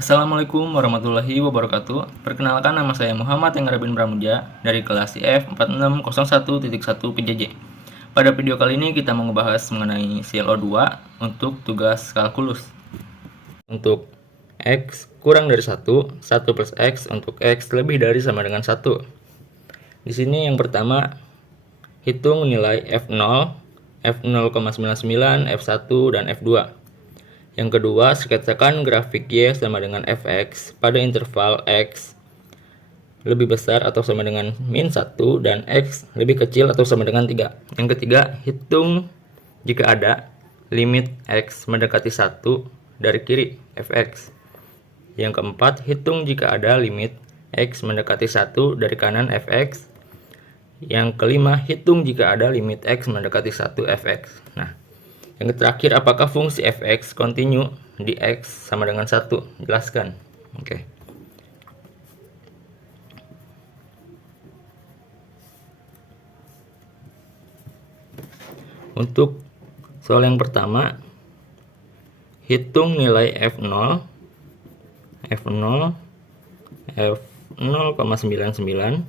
Assalamualaikum warahmatullahi wabarakatuh. Perkenalkan, nama saya Muhammad Enggar bin Pramudia dari kelas IF 4601.1 PJJ. Pada video kali ini kita mau ngebahas mengenai ClO2 untuk tugas kalkulus. Untuk X kurang dari 1, 1 plus X untuk X lebih dari sama dengan 1. Di sini yang pertama, hitung nilai F0, F0,99, F1, dan F2. Yang kedua, sketsakan grafik Y sama dengan Fx pada interval X lebih besar atau sama dengan min 1 dan X lebih kecil atau sama dengan 3. Yang ketiga, hitung jika ada limit X mendekati 1 dari kiri Fx. Yang keempat, hitung jika ada limit X mendekati 1 dari kanan Fx. Yang kelima, hitung jika ada limit X mendekati 1 Fx. Nah, yang terakhir, apakah fungsi Fx kontinu di X sama dengan 1? Jelaskan. Oke. Untuk soal yang pertama, hitung nilai F0, F0, F0,99,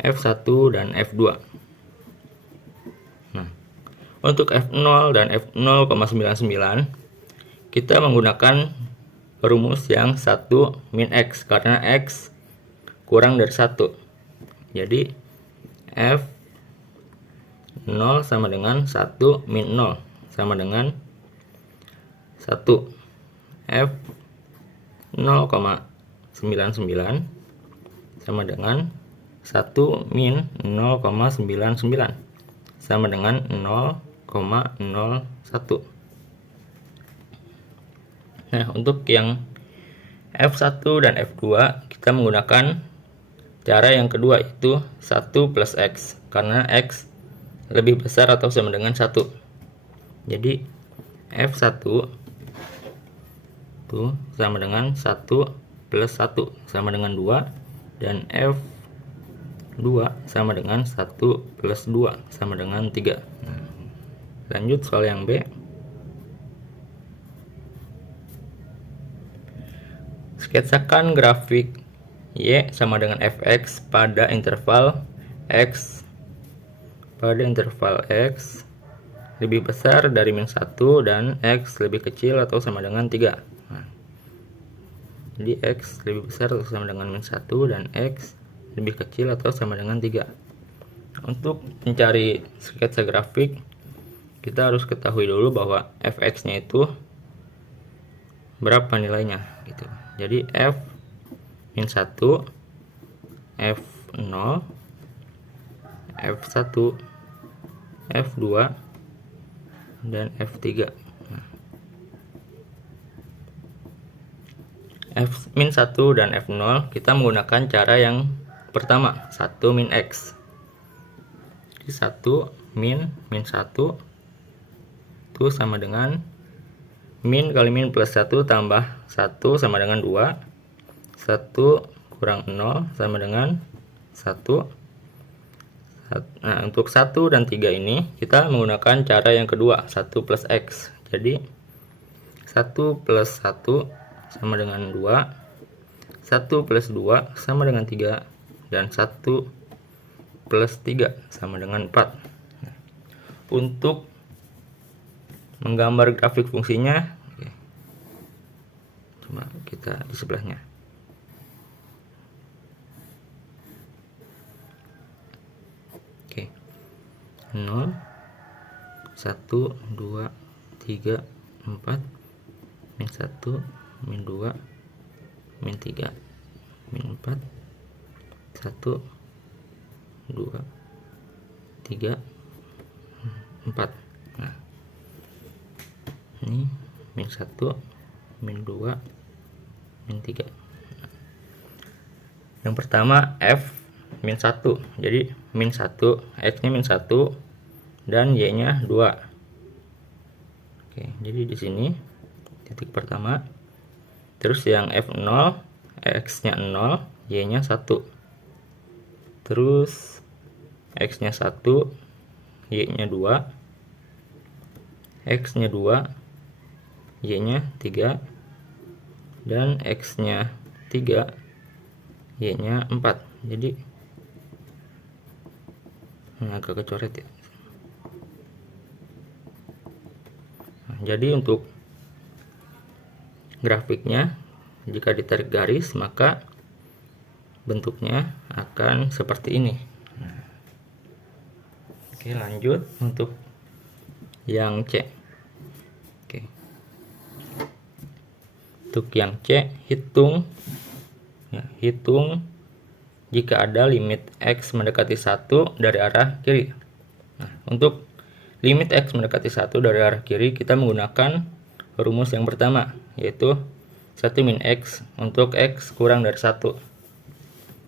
F1, dan F2. Untuk F0 dan F0,99 kita menggunakan rumus yang 1 min X karena X kurang dari 1. Jadi F0 sama dengan 1 min 0 sama dengan 1. F0,99 sama dengan 1 min 0,99 sama dengan 0,01. Nah, untuk yang F1 dan F2 kita menggunakan cara yang kedua, yaitu 1 plus X karena X lebih besar atau sama dengan 1. Jadi F1 itu sama dengan 1 plus 1 sama dengan 2, dan F2 sama dengan 1 plus 2 sama dengan 3. Nah, lanjut soal yang B. Sketsakan grafik Y sama dengan Fx pada interval X lebih besar dari min 1 dan X lebih kecil atau sama dengan 3. Nah, jadi X lebih besar atau sama dengan min 1 dan X lebih kecil atau sama dengan 3. Untuk mencari sketsa grafik, kita harus ketahui dulu bahwa Fx nya itu berapa nilainya gitu. Jadi F min 1, F0, F1, F2, dan F3. Nah, F min 1 dan F0 kita menggunakan cara yang pertama, 1 min X. Jadi 1 min 1 itu sama dengan min kali min plus 1 tambah 1 sama dengan 2. 1 kurang 0 sama dengan 1. Nah, untuk 1 dan 3 ini kita menggunakan cara yang kedua, 1 plus X. Jadi 1 plus 1 sama dengan 2, 1 plus 2 sama dengan 3, dan 1 plus 3 sama dengan 4. Nah, untuk menggambar grafik fungsinya, cuma kita di sebelahnya. Oke. 0, 1, 2, 3, 4, min 1, min 2, min 3, min 4, 1, 2, 3, 4. Nah, ini min 1, min 2, min 3. Yang pertama F min 1. Jadi min 1, X nya min 1 dan Y nya 2. Oke, jadi di sini titik pertama. Terus yang F0, X nya 0, Y nya 1. Terus X nya 1, Y nya 2, X nya 2, Y nya 3, dan X nya 3, Y nya 4. Jadi agak kecoret ya. Nah, jadi untuk grafiknya jika ditarik garis maka bentuknya akan seperti ini. Oke, lanjut untuk yang C. Oke. Untuk yang C, hitung jika ada limit X mendekati 1 dari arah kiri. Nah, untuk limit X mendekati 1 dari arah kiri, kita menggunakan rumus yang pertama, yaitu 1 min X untuk X kurang dari 1.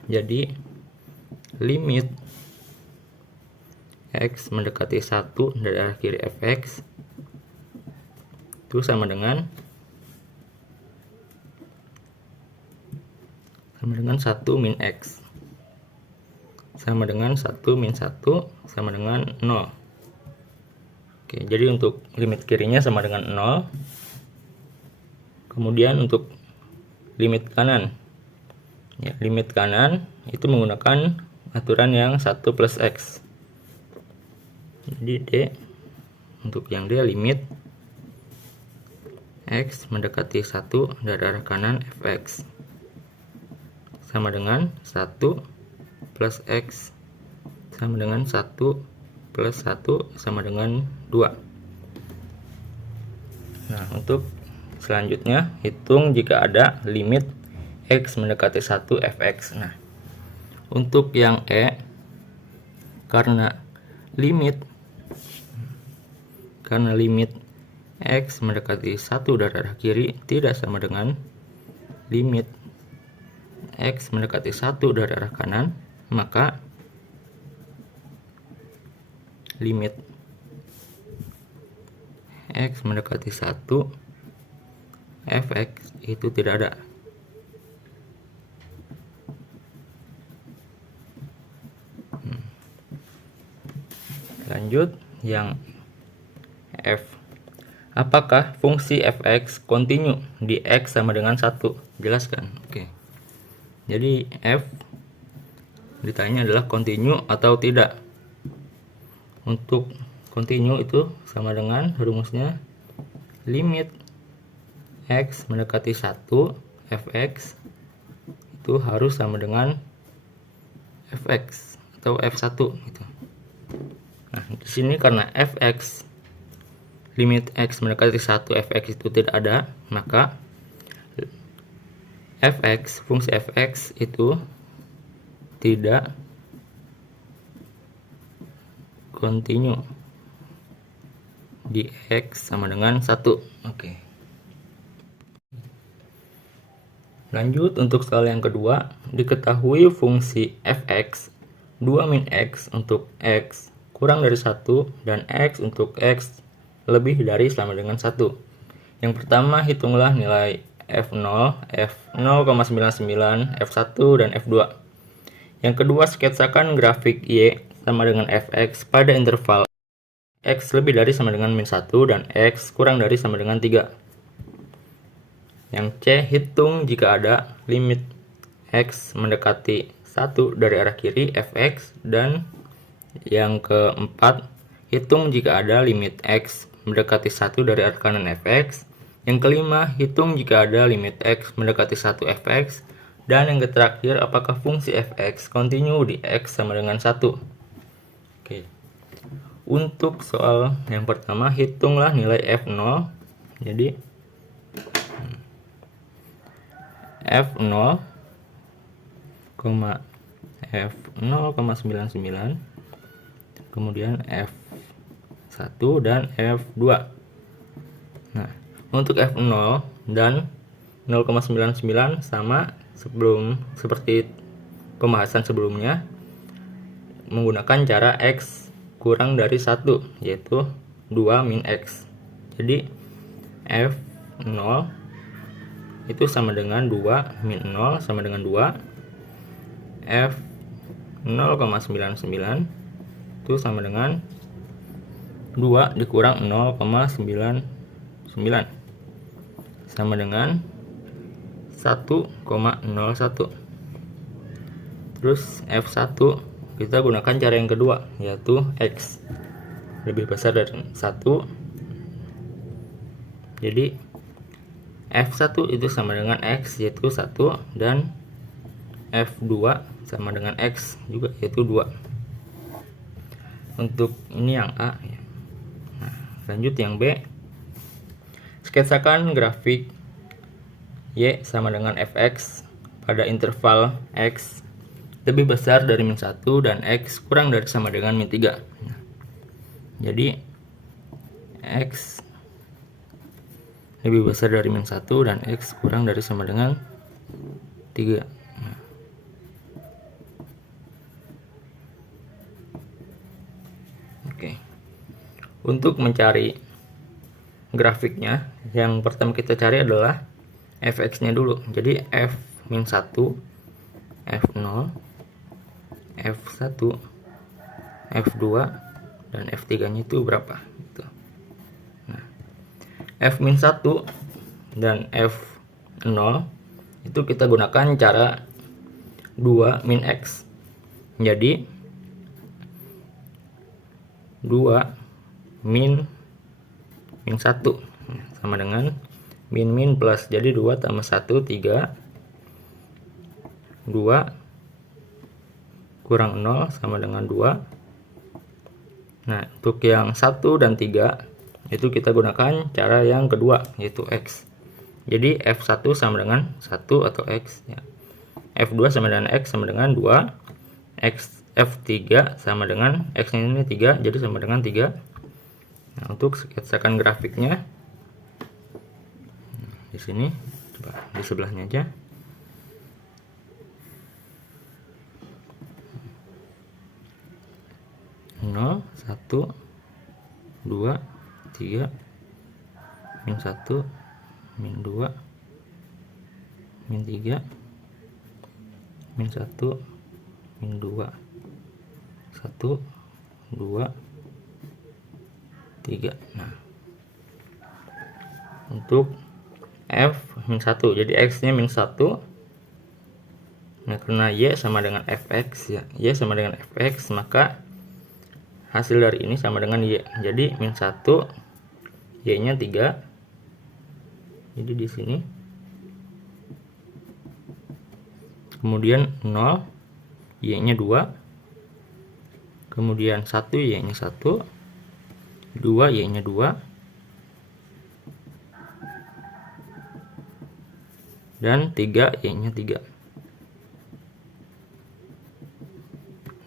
Jadi limit X mendekati 1 dari arah kiri fx itu sama dengan 1 min X sama dengan 1 min 1 sama dengan 0. Oke, jadi untuk limit kirinya sama dengan 0. Kemudian untuk limit kanan, ya, limit kanan itu menggunakan aturan yang 1 plus X. Jadi D, untuk yang D, limit X mendekati 1 dari arah kanan fx sama dengan 1 plus X sama dengan 1 plus 1 sama dengan 2. Nah, untuk selanjutnya, hitung jika ada limit X mendekati 1 fx. Nah, untuk yang E, karena limit X mendekati 1 dari arah kiri tidak sama dengan limit X mendekati 1 dari arah kanan, maka limit X mendekati 1 fx itu tidak ada. Lanjut yang F. Apakah fungsi fx kontinu di X sama dengan 1? Jelaskan. Oke. Jadi F ditanya adalah kontinu atau tidak. Untuk kontinu itu sama dengan rumusnya limit X mendekati 1 fx itu harus sama dengan fx atau f1 gitu. Nah, di sini karena fx limit X mendekati 1 fx itu tidak ada, maka fx, fungsi fx itu tidak kontinu di X sama dengan 1. Oke. Lanjut untuk skala yang kedua, diketahui fungsi fx 2 min X untuk X kurang dari 1 dan X untuk X lebih dari sama dengan 1. Yang pertama, hitunglah nilai F0, F0,99, F1, dan F2. Yang kedua, sketsakan grafik Y sama dengan Fx pada interval X lebih dari sama dengan min 1 dan X kurang dari sama dengan 3. Yang C, hitung jika ada limit X mendekati 1 dari arah kiri Fx, dan yang keempat, hitung jika ada limit X mendekati 1 dari arah kanan fx. Yang kelima, hitung jika ada limit X mendekati 1 fx. Dan yang terakhir, apakah fungsi fx kontinu di X sama dengan 1. Oke. Untuk soal yang pertama, hitunglah nilai F0. Jadi F0, F0,99, kemudian F1 dan F2. Nah, untuk F0 dan 0,99 sama seperti pembahasan sebelumnya, menggunakan cara X kurang dari 1, yaitu 2 min X. Jadi F0 itu sama dengan 2 min 0 sama dengan 2. F 0,99 itu sama dengan 2 dikurang 0,99 sama dengan 1,01. Terus F1 kita gunakan cara yang kedua, yaitu X lebih besar dari 1. Jadi F1 itu sama dengan X, yaitu 1, dan F2 sama dengan X juga, yaitu 2. Untuk ini yang A. Nah, lanjut yang B. Sketsakan grafik Y sama dengan Fx pada interval X lebih besar dari -1 dan X kurang dari sama dengan -3. Nah, jadi X lebih besar dari -1 dan X kurang dari sama dengan 3. Nah. Oke. Untuk mencari grafiknya, yang pertama kita cari adalah Fx nya dulu. Jadi F-1, F0, F1, F2, dan F3 nya itu berapa gitu. Nah, F-1 dan F0 itu kita gunakan cara 2 min X. Jadi 2 min 1 sama dengan min plus, jadi 2 tambah 1 3, 2 kurang 0 sama dengan 2. Nah, untuk yang 1 dan 3 itu kita gunakan cara yang kedua, yaitu X. Jadi F1 sama dengan 1 atau X ya. F2 sama dengan X sama dengan 2. F3 sama dengan X ini 3, jadi sama dengan 3. Nah, untuk sketsakan grafiknya di sini, coba di sebelahnya aja. Nol, 1, 2, 3, min 1, min 2, min 3, min 1, min 2, 1, 2, 3. Nah, untuk F-1, jadi X nya -1. Nah, karena Y sama dengan Fx ya, Y sama dengan Fx, maka hasil dari ini sama dengan Y. Jadi -1, Y nya 3. Jadi di sini. Kemudian 0, Y nya 2. Kemudian 1, Y nya 1. 2, Y nya 2. Dan 3, Y nya 3.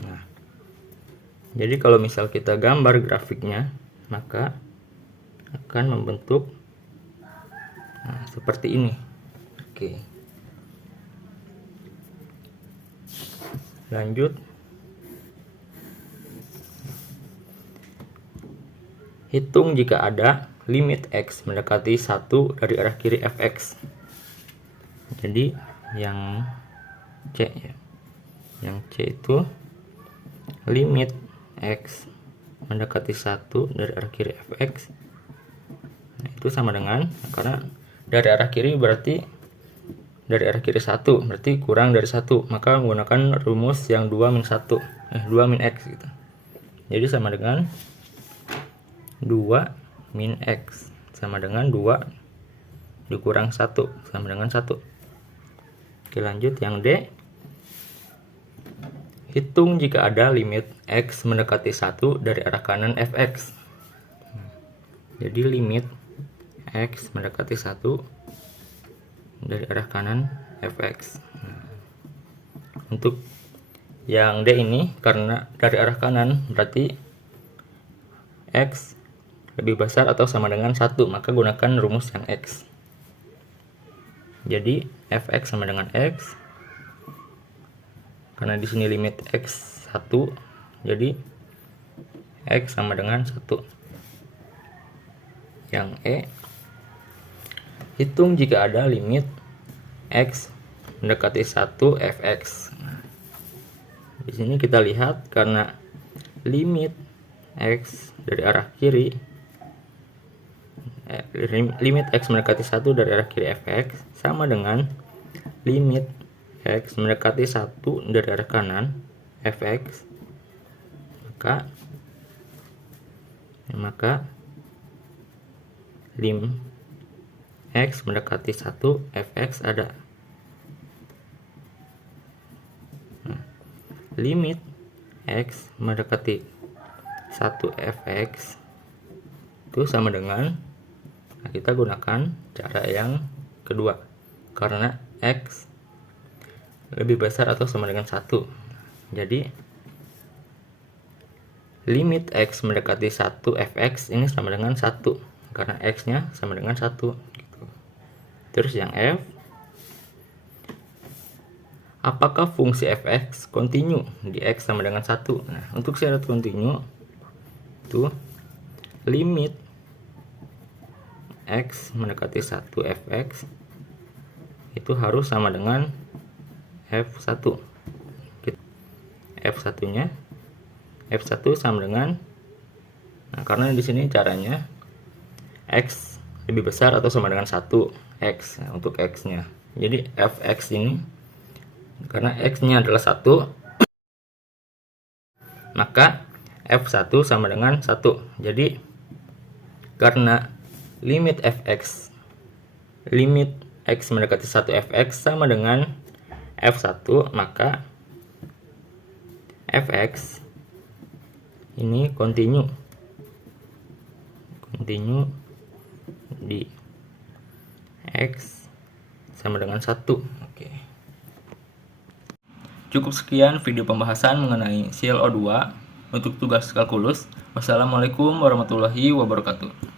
Nah, jadi kalau misal kita gambar grafiknya, maka akan membentuk seperti ini. Oke. Lanjut. Hitung jika ada limit X mendekati 1 dari arah kiri Fx. Jadi yang C ya. Yang C itu limit X mendekati 1 dari arah kiri Fx. Nah, itu sama dengan, karena dari arah kiri berarti dari arah kiri 1, berarti kurang dari 1, maka menggunakan rumus yang 2 min 1, 2 min X gitu. Jadi sama dengan 2 min X sama dengan 2 dikurang 1 sama dengan 1. Oke, lanjut yang D. Hitung jika ada limit X mendekati 1 dari arah kanan Fx. Jadi limit X mendekati 1 dari arah kanan Fx. Untuk yang D ini, karena dari arah kanan berarti X lebih besar atau sama dengan 1, maka gunakan rumus yang X. Jadi Fx sama dengan X. Karena di sini limit X 1, jadi X sama dengan 1. Yang E. Hitung jika ada limit X mendekati 1 Fx. Di sini kita lihat, karena limit X dari arah kiri, limit X mendekati 1 dari arah kiri Fx sama dengan limit X mendekati 1 dari arah kanan fx, maka lim X mendekati 1 fx ada. Limit X mendekati 1 fx itu sama dengan, kita gunakan cara yang kedua karena X lebih besar atau sama dengan 1. Jadi limit X mendekati 1 fx ini sama dengan 1 karena X nya sama dengan 1 gitu. Terus yang F, apakah fungsi fx kontinu di X sama dengan 1? Nah, untuk syarat kontinu itu limit X mendekati 1 fx itu harus sama dengan F1. F1 sama dengan, nah karena di sini caranya X lebih besar atau sama dengan 1 X, nah, untuk X nya. Jadi fx ini karena X nya adalah 1, maka F1 sama dengan 1. Jadi karena limit X mendekati 1 fx sama dengan F1, maka fx ini kontinu di X sama dengan 1. Oke. Cukup sekian video pembahasan mengenai ClO2 untuk tugas kalkulus. Wassalamualaikum warahmatullahi wabarakatuh.